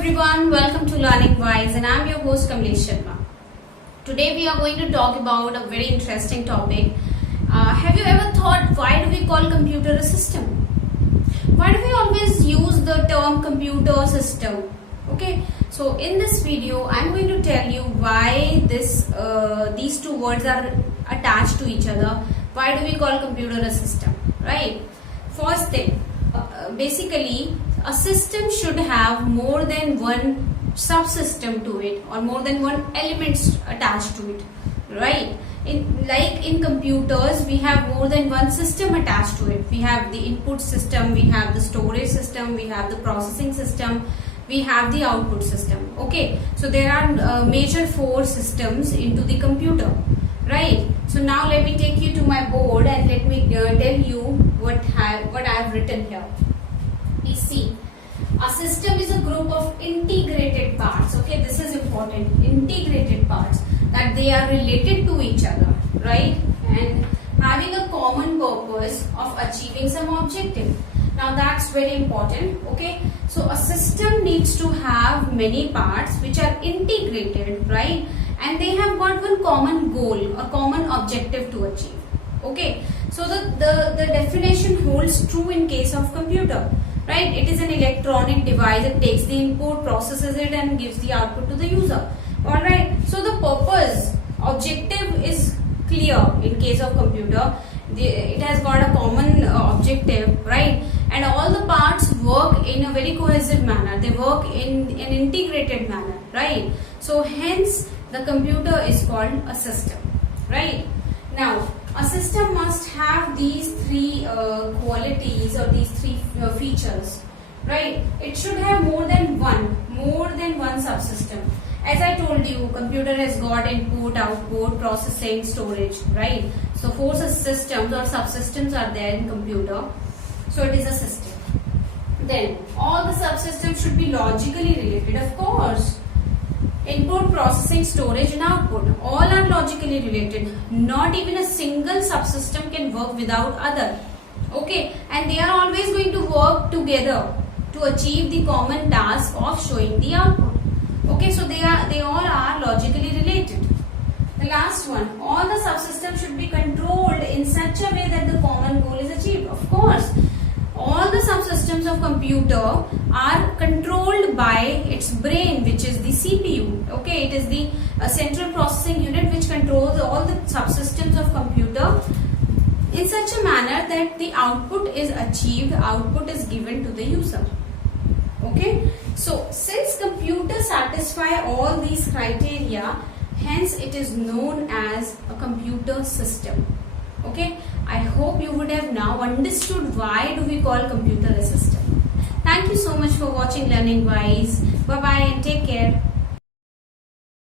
everyone, welcome to Learning Wise and I'm your host Kamlesh Sharma. Today we are going to talk about a very interesting topic. Have you ever thought why do we call computer a system? Why do we always use the term computer system? Okay, so in this video I'm going to tell you why these two words are attached to each other. Why do we call computer a system? Right? First thing, basically a system should have more than one subsystem to it or more than one element attached to it, right? In computers we have more than one system attached to it. We have the input system, we have the storage system, we have the processing system, we have the output system. Okay, so there are major four systems into the computer, right? So now let me take you to my board and let me tell you what I have written here. Please see, a system is a group of integrated parts. Okay, this is important. Integrated parts, that they are related to each other, right? And having a common purpose of achieving some objective. Now that's very important. Okay, so a system needs to have many parts which are integrated, right? And they have got one common goal, a common objective to achieve. Okay, so the definition holds true in case of computer, right? It is an electronic device. It takes the input, processes it and gives the output to the user. Alright, so the purpose, objective is clear in case of computer. It has got a common objective, right? And all the parts work in a very cohesive manner. They work in an integrated manner, right? So hence the computer is called a system, right? Now a system must have these three qualities or these three features, right? It should have more than one subsystem. As I told you, computer has got input, output, processing, storage, right? So four systems or subsystems are there in computer. So it is a system. Then all the subsystems should be logically related, of course. Input, processing, storage and output, all are logically related. Not even a single subsystem can work without other. Okay, and they are always going to work together to achieve the common task of showing the output. Okay, so they all are logically related. The last one, all the subsystems should be controlled in such a way that the common goal is achieved. Of course, all the subsystems of computer are controlled by its brain, which is the CPU. Okay, it is the central processing unit which controls all the subsystems of computer in such a manner that the output is achieved, output is given to the user. Okay, so since computers satisfy all these criteria, hence it is known as a computer system. Okay, I hope you would have now understood why do we call computer a system. Thank you so much for watching Learning Wise. Bye bye and take care.